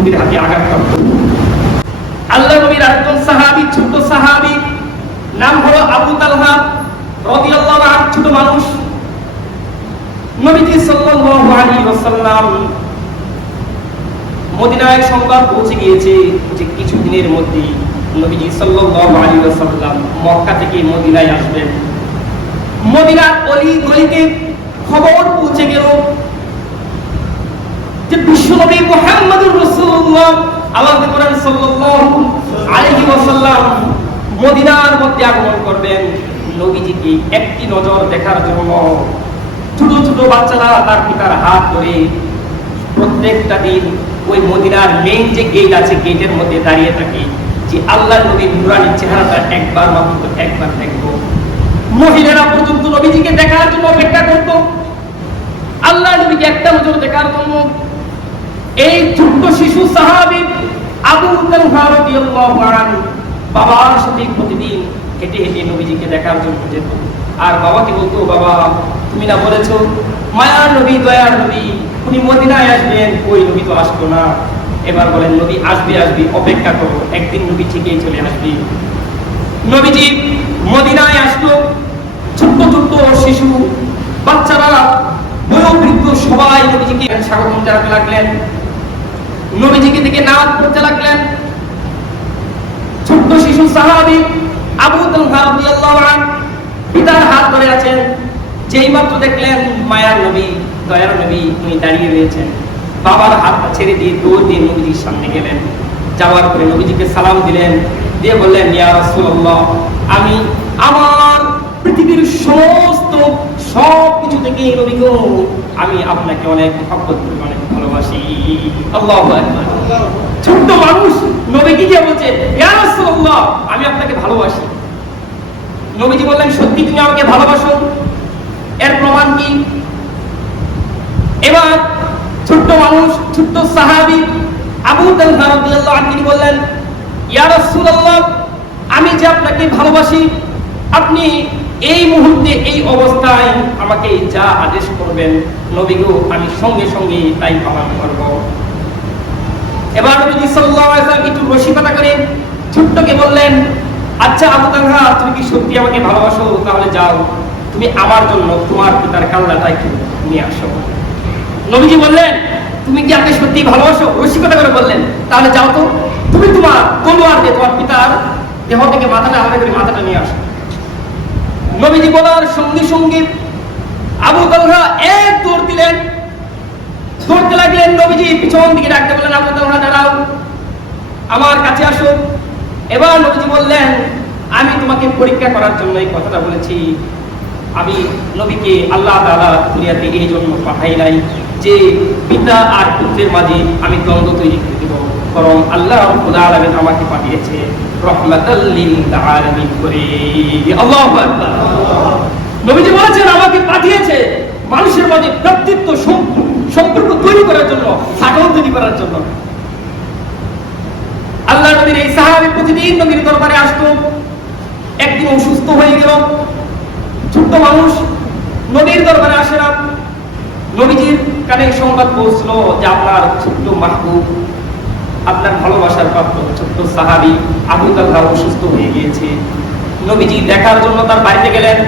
ইহুদির হাতে আঘাতপ্রাপ্ত। আল্লাহ নবীর আরেকজন সাহাবী, ছোট সাহাবী, নাম হলো আবু তালহা রাদিয়াল্লাহু আনহু। ছোট মানুষ, নবীজি সাল্লাল্লাহু আলাইহি ওয়াসাল্লাম মদিনায় সংবাদ পৌঁছে গিয়েছে যে কিছুদিনের মধ্যেই নবীজি সাল্লাল্লাহু আলাইহি ওয়াসাল্লাম মক্কা থেকে মদিনায় আসবেন। মদিনার অলি গলিতে খবর পৌঁছে গেল যে বিশ্বনবী মুহাম্মদুর রাসূলুল্লাহ আল্লাহ করেন সাল্লাল্লাহু আলাইহি ওয়াসাল্লাম মদিনার মধ্যে আগমন করবেন। নবীজিকে একটি নজর দেখার জন্য ছোট ছোট বাচ্চারা তার পিতার হাত ধরে প্রত্যেকটা দিন ওই মদিনার মেইন যে গেট আছে গেটের মধ্যে দাঁড়িয়ে থাকে যে আল্লাহ নবীর নুরানি চেহারাটা একবার মাত্র একবার দেখব। মহিলারা পর্যন্ত নবীজিকে দেখার জন্য অপেক্ষা করত, আল্লাহ নবীকে একটা নজর দেখার জন্য। এই ছোট্ট শিশু সাহাবী আবু তালহা রাদিয়াল্লাহু আনহু বাবার সাথে প্রতিদিন হেঁটে হেঁটে নবীজিকে দেখার জন্য যেত। আর বাবাকে বলতো, বাবা তুমি না বলেছো মায়ার নবী দয়ার নবী উনি মদিনায় আসবেন, ওই নবী তো আসতো না। এবার বলেন নবী আসবে আসবে, অপেক্ষা করো, একদিন নবী ঠিকই চলে আসবে। নবীজি মদিনায় আসলো। ছোট্ট ছোট্ট শিশু বাচ্চারা বয়োবৃদ্ধ সবাই নবীজিকে স্বাগত জানাতে লাগলেন, নবীজিকে থেকে নাচ করতে লাগলেন। ছোট্ট শিশু সাহাবী আবু তালহা রাদিয়াল্লাহু আনহু পিতার হাত ধরে আছেন। যেই মাত্র দেখলেন মায়ার নবী দয়ার নবী উনি দাঁড়িয়ে রয়েছেন, বাবার হাতটা ছেড়ে দিয়ে দৌড় দিয়ে নবীজির সামনে গেলেন। যাওয়ার পরে নবীজিকে সালাম দিলেন, দিয়ে বললেন, ইয়া রাসূলুল্লাহ, আমি আমার পৃথিবীর সমস্ত সবকিছু থেকে নবী গো আমি আপনাকে অনেক মহব্বত করি, অনেক ভালোবাসি। আল্লাহু আকবার। ছোট্ট মানুষ নবীকে গিয়ে বলছে, ইয়া রাসূলুল্লাহ, আমি আপনাকে ভালোবাসি। নবীজি বললেন, সত্যি তুমি আমাকে ভালোবাসো? এর প্রমাণ কি? এবার ছোট্ট মানুষ, ছোট্ট সাহাবী আবু তালহা রাদিয়াল্লাহু আনহু তিনি বললেন, ইয়া রাসূলুল্লাহ, আমি যে আপনাকে ভালোবাসি, আপনি এই মুহূর্তে এই অবস্থায় আমাকে যা আদেশ করবেন নবী গো আমি সঙ্গে সঙ্গে তাই পালন করব। এবার নবী সাল্লাল্লাহু আলাইহি ওয়াসাল্লাম একটু রসিকতা করে ছোট্টকে বললেন, আচ্ছা আবু তালহা, তুমি কি সত্যি আমাকে ভালোবাসো? তাহলে যাও তুমি আমার জন্য তোমার পিতার কাল্লাটা একটু নিয়ে আসো। নবীজি বললেন, তুমি কি আমাকে সত্যি ভালোবাসো? রসিকতা করে বললেন, তাহলে যাও তো তুমি তোমার তলোয়ার দিয়ে তোমার পিতার দেহ থেকে মাথাটা আলাদা করে মাথাটা নিয়ে আসো। নবীজি বলার সঙ্গে সঙ্গে আবু তালহা এক দৌড় দিলেন, দৌড়তে লাগলেন। নবীজি পিছন দিকে ডাকতে বললেন, আবু তালহা দাঁড়াও, আমার কাছে আসো। এবার নবীজি বললেন, আমি তোমাকে পরীক্ষা করার জন্য এই কথাটা বলেছি। আমি নবীকে আল্লাহ তাআলা দুনিয়াতে এই জন্য পাঠাই নাই যে পিতা আর পুত্রের মাঝে আমি দ্বন্দ্ব তৈরি করে দেব, বরং আল্লাহ রাব্বুল আলামিন আমাকে পাঠিয়েছে রাহমাতাল লিল আলামিন করে। আল্লাহু আকবার। নবীজি বলেছেন আমাকে পাঠিয়েছে মানুষের মাঝে ভ্রাতৃত্ব সম্পর্ক তৈরি করার জন্য, সাগর তৈরি করার জন্য। আল্লাহ নবীর এই সাহাবী প্রতিদিন নবীর দরবারে আসতো। একদিন অসুস্থ হয়ে গেল, ছোট্ট মানুষ নবীর দরবারে আসে না। নবীজির কানে সংবাদ পৌঁছলো যে আপনার ছোট্ট মাহবুব, আপনার ভালোবাসার প্রাপ্ত ছোট্ট সাহাবী আবু তালহা অসুস্থ হয়ে গিয়েছে। নবীজি দেখার জন্য তার বাড়িতে গেলেন,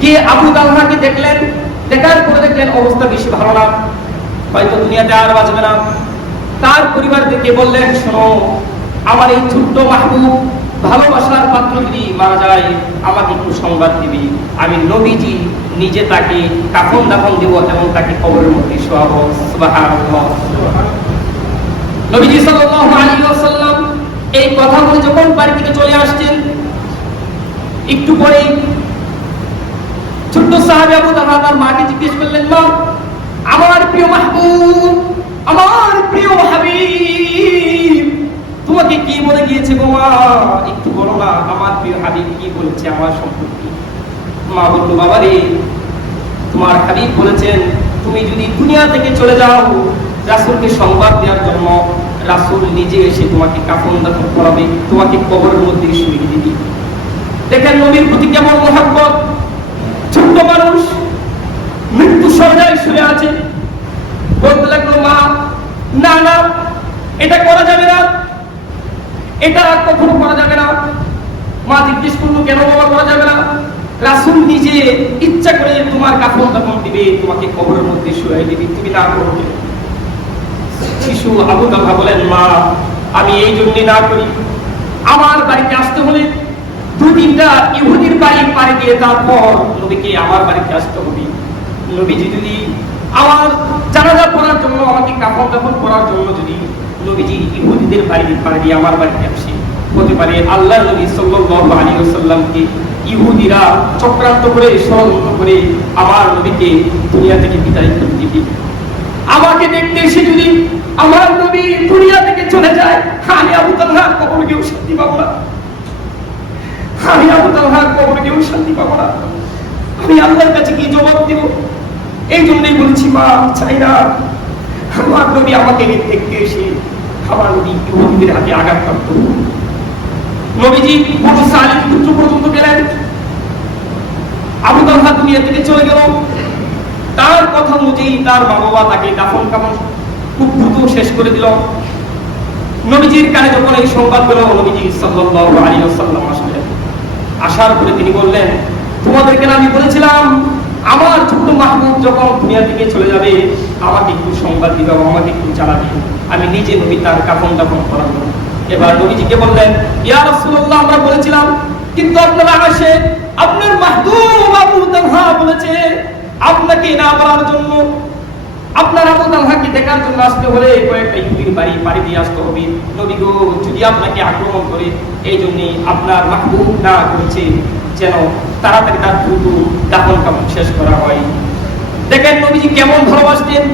গিয়ে আবু তালহাকে দেখলেন। দেখার পরে দেখলেন অবস্থা বেশি ভালো না, হয়তো দুনিয়াতে আর বাঁচবে না। তার পরিবারকে বললেন, শোনো, আমার এই ছোট্ট মাহবুব ভালোবাসার পাত্র যদি মারা যায় আমাকে একটু সংবাদ দিবি, আমি নবীজি নিজে তাকে কাফন দাফন দেব এবং তাকে কবরের মধ্যে শোয়াবো। সুবহানাল্লাহ। নবীজি সাল্লাল্লাহু আলাইহি ওয়াসাল্লাম এই কথা বলে যখন বাড়ি থেকে চলে আসছেন, একটু পরেই ছোট্ট সাহাবী আবু তালহা তার মাকে জিজ্ঞেস করলেন, মা, আমার প্রিয় মাহবুব, আমার প্রিয় হাবিব তোমাকে কি বলে গিয়েছে গো মা? একটু বলো না, আমার প্রিয় হাবিব কি বলেছে আমার সম্পর্কে? মা বলল, বাবা রে, তোমার হাবিব বলেছেন তুমি যদি দুনিয়া থেকে চলে যাও রাসূলকে সংবাদ দেওয়ার জন্য, রাসূল নিজে এসে তোমাকে কাফন দাফন করাবে, তোমাকে কবরের মধ্যে শুইয়ে দিবে। দেখেন নবীর প্রতি কেমন মহব্বত। ছোট্ট মানুষ মৃত্যু সজ্জায় শুয়ে আছে, বলতে লাগলো, মা, না না, এটা করা যাবে না, এটা কখনো করা যাবে না। মা জিজ্ঞেস করলো, কেন বাবা করা যাবে না? রাসূল নিজে ইচ্ছা করে তোমার কাফন দাফন দিবে, তোমাকে কবরের মধ্যে শুয়াই দিবে, তুমি না করো। শিশু আবু তালহা বলেন, মা আমি এই জন্যই না করি, আমার বাড়িতে আসতে হলে 2-3টা ইহুদির বাড়ি পাড়ি দিয়ে তারপর নবীকে আমার বাড়িতে আসতে হবে। নবীজি যদি আমার জানাজা পড়ার জন্য, আমাকে কাফন দাফন করার জন্য যদি নবীজি ইহুদিদের বাড়ি পাড়ি দিয়ে আমার বাড়িতে আসে, হতে পারে আল্লাহ নবী সাল্লাল্লাহু আলাইহি ওয়াসাল্লামকে ইহুদিরা চক্রান্ত করে, ষড়যন্ত্র করে আমার নবীকে দুনিয়া থেকে বিদায় করে দিবে। আমাকে দেখতে এসে যদি আমার নবী দুনিয়া থেকে চলে যায়, আমি আবু তালহার কবরে গিয়েও শান্তি পাবো না, আমি আবু তালহার কবরে গিয়েও শান্তি পাবো না, আমি আল্লাহর কাছে কি জবাব দেব? এই জন্যই বলছি, মা চাই না আমার নবী আমাকে দেখতে এসে আমার নবী ইহুদিদের হাতে আঘাতপ্রাপ্ত। নবীজি বনু সালিম পুত্র পর্যন্ত গেলেন, আবু তালহা দুনিয়া থেকে চলে গেল। তার কথা অনুযায়ী তার মা বাবা তাকে দাফন কাফন খুব দ্রুত শেষ করে দিল। নবীজির কানে যখন এই সংবাদ পেল, নবীজি সাল্লাল্লাহু আলাইহি ওয়াসাল্লাম আসলেন। আসার পরে তিনি বললেন, তোমাদেরকে না আমি বলেছিলাম আমার ছোট মাহবুব যখন দুনিয়া থেকে চলে যাবে আমাকে একটু সংবাদ দিবে, আমাকে একটু জানাবে, আমি নিজে নবী তার কাফন দাফন করাবো। এবার নবীজিকে বললেন, ইয়া রাসূলুল্লাহ আমরা বলেছিলাম, কিন্তু আপনারা আসে আপনার মাহবুব আবু তালহা বলেছে আপনাকে না বলার জন্য, আপনার আবু তালহাকে দেখার জন্য আসতে হলে কয়েকটা ইহুদির বাড়ি পাড়ি দিয়ে আসতে হবে। নবী গো, যদি আপনাকে আক্রমণ করে, এই জন্য আপনার মাহবুব না করেছে যেন তাড়াতাড়ি তার দ্রুত দাফন কাফন শেষ করা হয়। দেখেন নবীজি কেমন ভালোবাসতেন।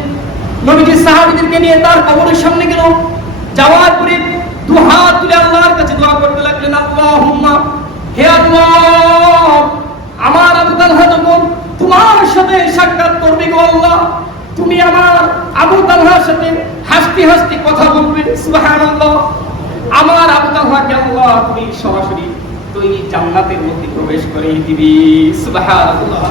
নবীজি সাহাবীদেরকে নিয়ে তার কবরের সামনে গেল, যাওয়ার পরে দু হাত তুলে আল্লাহর কাছে দোয়া করতে লাগলেন, আল্লাহুম্মা, হে আল্লাহ, আমার আবু তালহা যখন তোমার সাথে সাক্ষাৎ করবে গো আল্লাহ, তুমি আমার আবু তালহার সাথে হাসতে হাসতে কথা বলবে, সুবহানাল্লাহ। আমার আবু তালহাকে আল্লাহ তুমি সরাসরি তুই জান্নাতের মধ্যে প্রবেশ করে দিবি, সুবহানাল্লাহ।